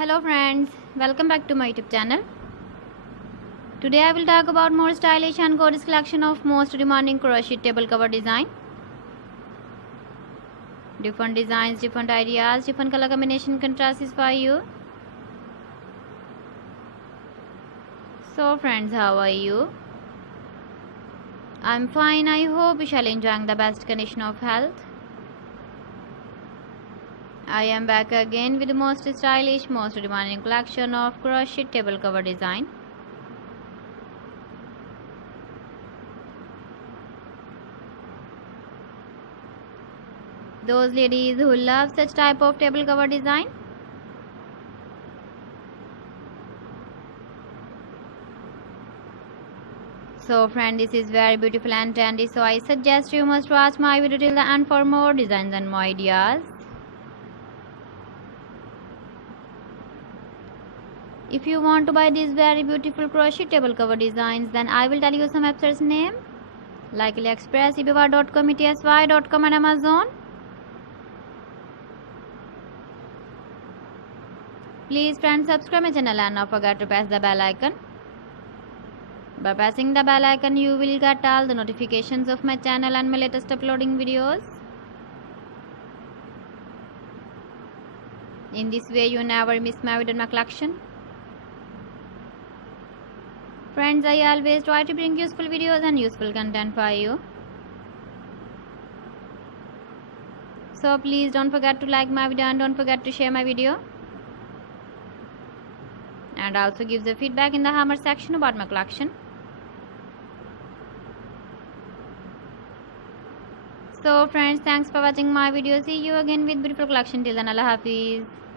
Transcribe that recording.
Hello friends, welcome back to my YouTube channel. Today I will talk about more stylish and gorgeous collection of most demanding crochet table cover design. Different designs, different ideas, different color combination contrasts for you. So friends, how are you? I'm fine. I hope you shall enjoying the best condition of health. I am back again with the most stylish, most demanding collection of crochet table cover design. Those ladies who love such type of table cover design, so friend, this is very beautiful and trendy, so I suggest you must watch my video till the end for more designs and more ideas. If you want to buy these very beautiful crochet table cover designs, then I will tell you some websites name like AliExpress, eBay.com, ETSY.com and Amazon. Please friends, subscribe my channel and not forget to press the bell icon. By pressing the bell icon, you will get all the notifications of my channel and my latest uploading videos. In this way, you never miss my video in my collection. Friends, I always try to bring useful videos and useful content for you. So please don't forget to like my video and don't forget to share my video. And also give the feedback in the comment section about my collection. So friends, thanks for watching my video. See you again with beautiful collection. Till then, Allah Hafiz.